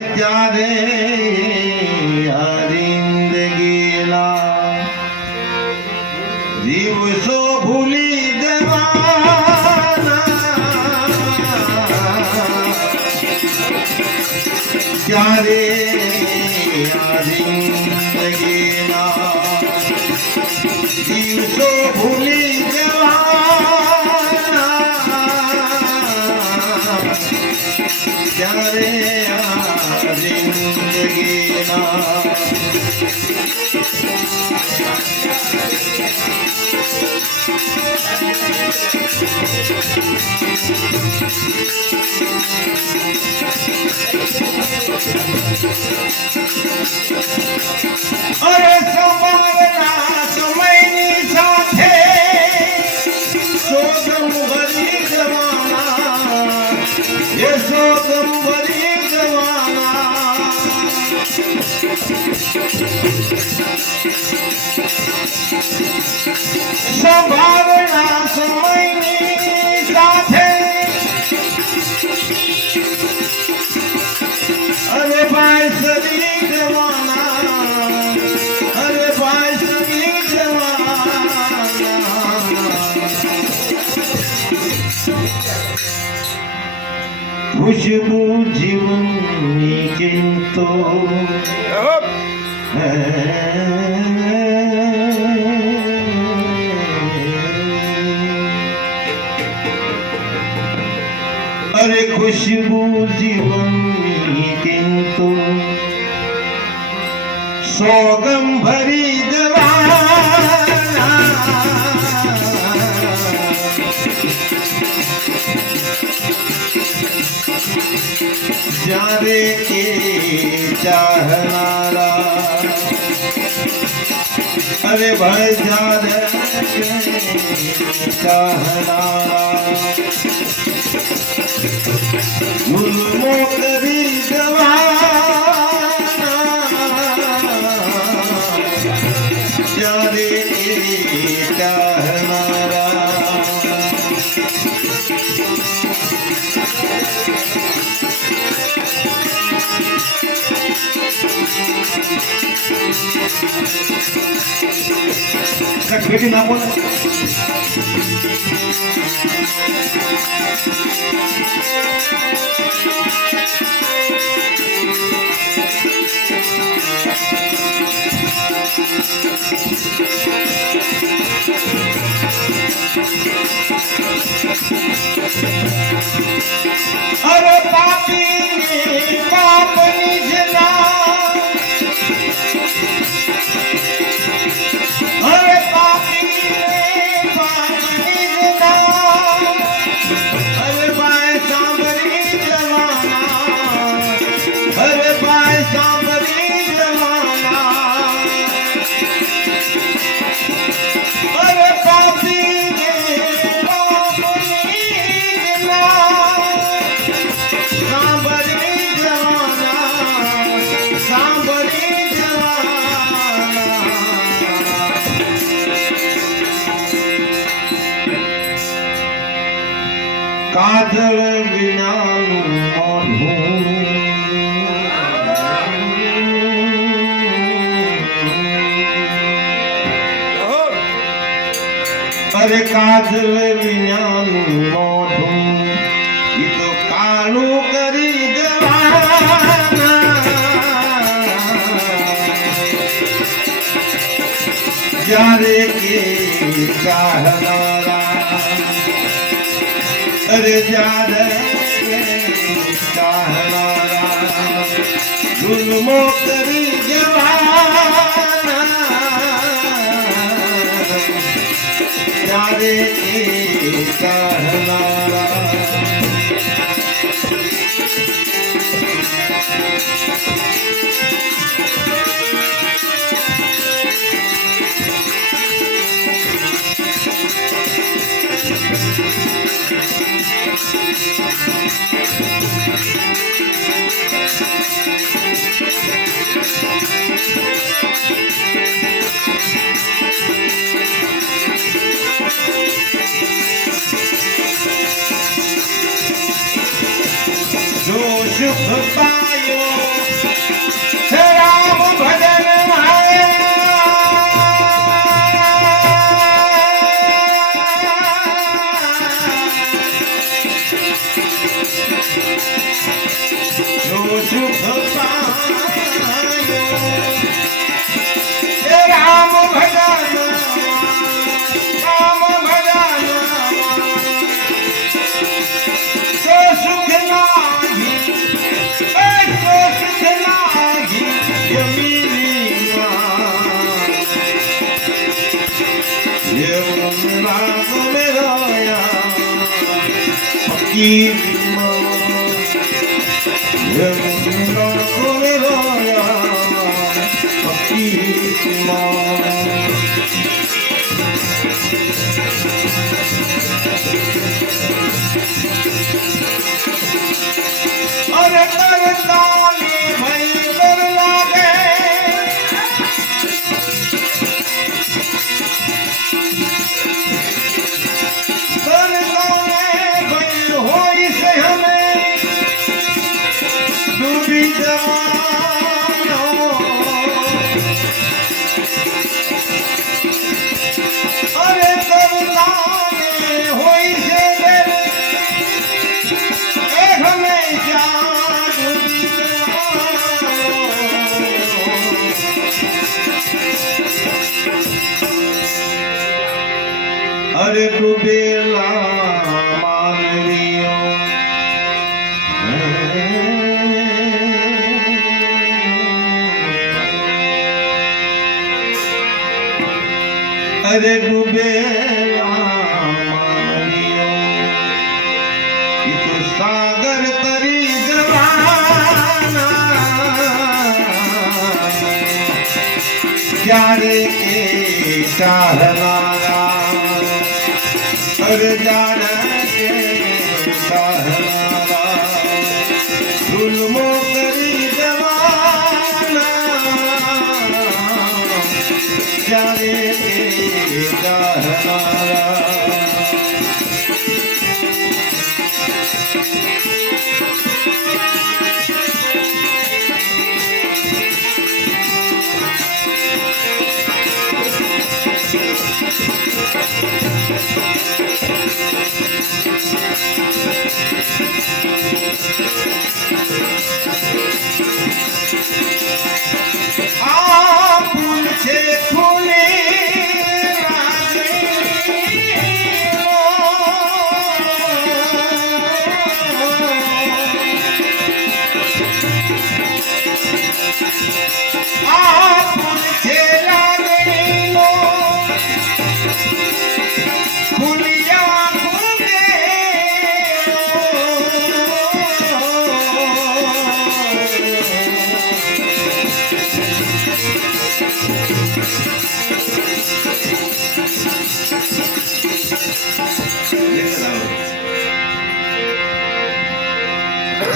ત્યારે જિંદગીના દિવસો ભૂલી જવાના ત્યારે જિંદગીના દિવસો ભૂલી જવાના ત્યારે જિંદગીના અરે સંભાવના સમયની સાથે સોગમ ભરી જવાના એ સોગમ ભરી જવાના સંભાવના સમયની સાથે અરે ભાઈ સરી જવાના અરે ભાઈ સરી જવાના ખુશબુ જીવનની કિંતો અરે ખુશબુ જીવનની કિંતુ સોગમ ભરી જવાના જ્યારે કે ચાહનારા અરે ભાઈ જ્યારે ચાહનારા ગુલમો કરી જવાના જ્યારે ચાહનારા બેટી ના બોલે અરે પાપી પાપની જના અરે પાપી પાપની જના અરે ભાઈ સાંભળી જવાના અરે ભાઈ સાંભળી જવાના અરે પાપી કાજળ વિનાનું મોઢું અરે કાજળ વિનાનું મોઢું ઈ તો કાળું કરી જવાના જ્યારે કે ચાહનારા અરે જ્યારે ચાહનારા ગુલમો કરી જવાના ત્યારે ચાહનારા સુખ પાયો સુખ પાયો રામ ભજન તો સુખ લાગી તો સુખ લાગી જમીન રામ રોયા પકી અરે તરતાની ભાઈ કર લાગે તરતાને ભાઈ હોય છે હમે ડૂબી જવાનો અરે તરતાને હોય છે અરે ડૂબેલા માનવીઓ અરે ડૂબેલા માનવીઓ ઈ તો સાગર તરી જવાના ત્યારે એ ચાહનારા અરે જાણે કે ચાહનારા જુલ્મો કરી જવાના ત્યારે એ ચાહનારા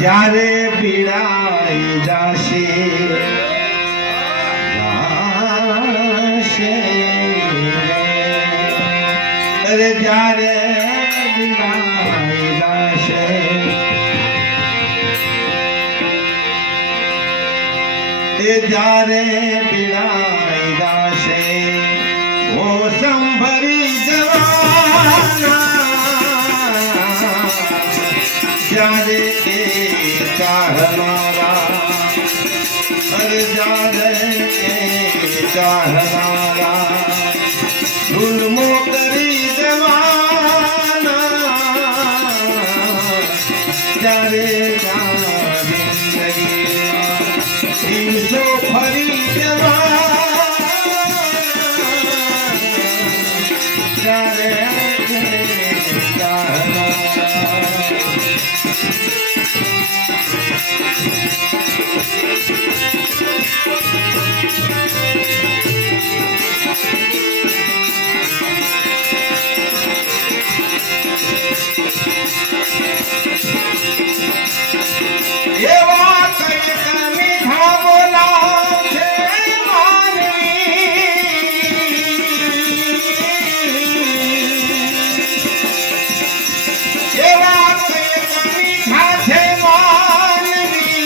જ્યારે પીડાઈ જાશે અરે જ્યારે પીડાઈ જાશે એ જ્યારે પીડાઈ જાશે ઓ સંભરી જવાના જ્યારે કે ચાહનારા અરે જ્યારે કે ચાહનારા ગુલમો કરી દેવાના જ્યારે જિંદગીમાં દિવસો ફરી જવાના જ્યારે કે ચાહનારા એવા કંઈક મીઠા બોલાવ છે માનવી એવા કંઈક મીઠા છે માનવી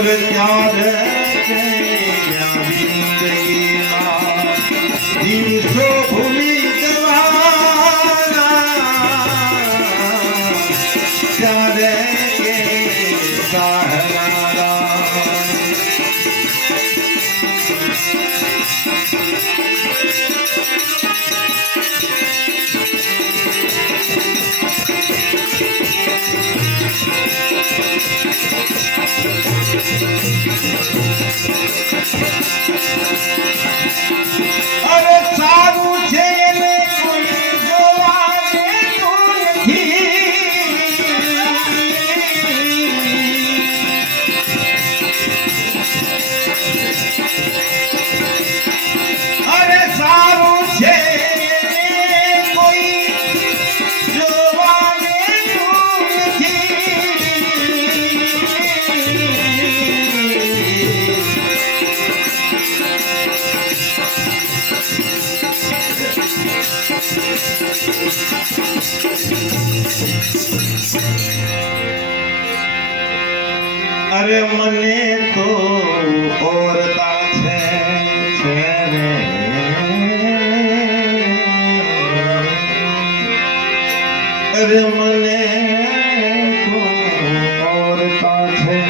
और ત્યારે જિંદગીના દિવસો ભૂલી જવાના ત્યારે કે સહનારા અરે સારું છે ને કોઈ જોવા દેતું નથી અરે સારું છે કોઈ જોવા દેતું નથી અરે મને તો ઓરતા છે રે અરે મને તો ઓરતા છે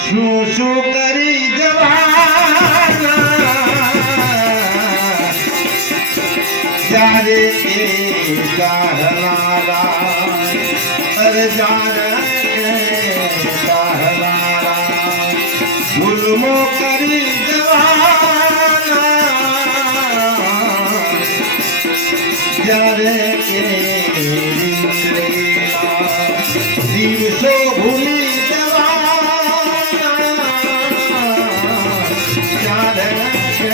શું શું કરી જવાના જ્યારે એ ચાહનારા અરે જાણે ચાહનારા ગુલમો કરી જવાના જ્યારે કે જિંદગીના દિવસો ભૂલી જવાના ત્યારે કે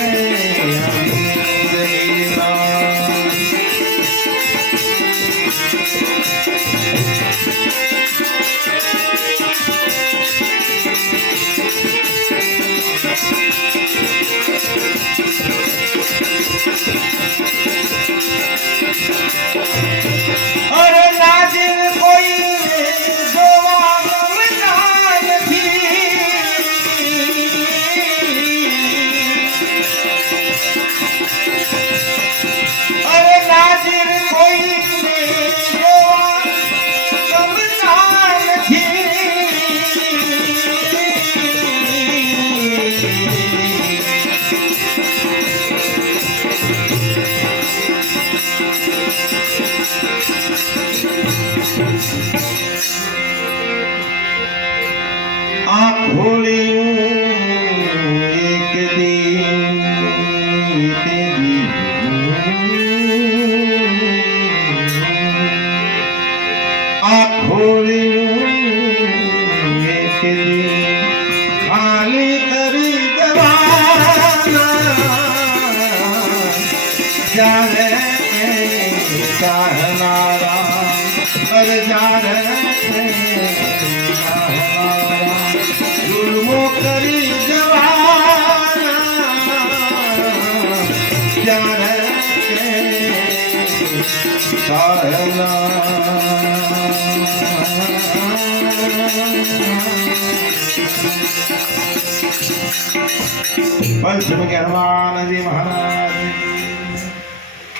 અરે નાજિલ કોઈ જોવા ગમતા નથી અરે નાજિલ કોઈ જોવા ગમતા નથી ખોલ્યું એક દિન તેરી ખોલ્યું એક દિન ખાલી કરી દેવાના જાણે ચાહનારા અરે જાણે ગુલમો કરી જવાના ત્યારે પંચમુખી હનુમાનજી મહારાજ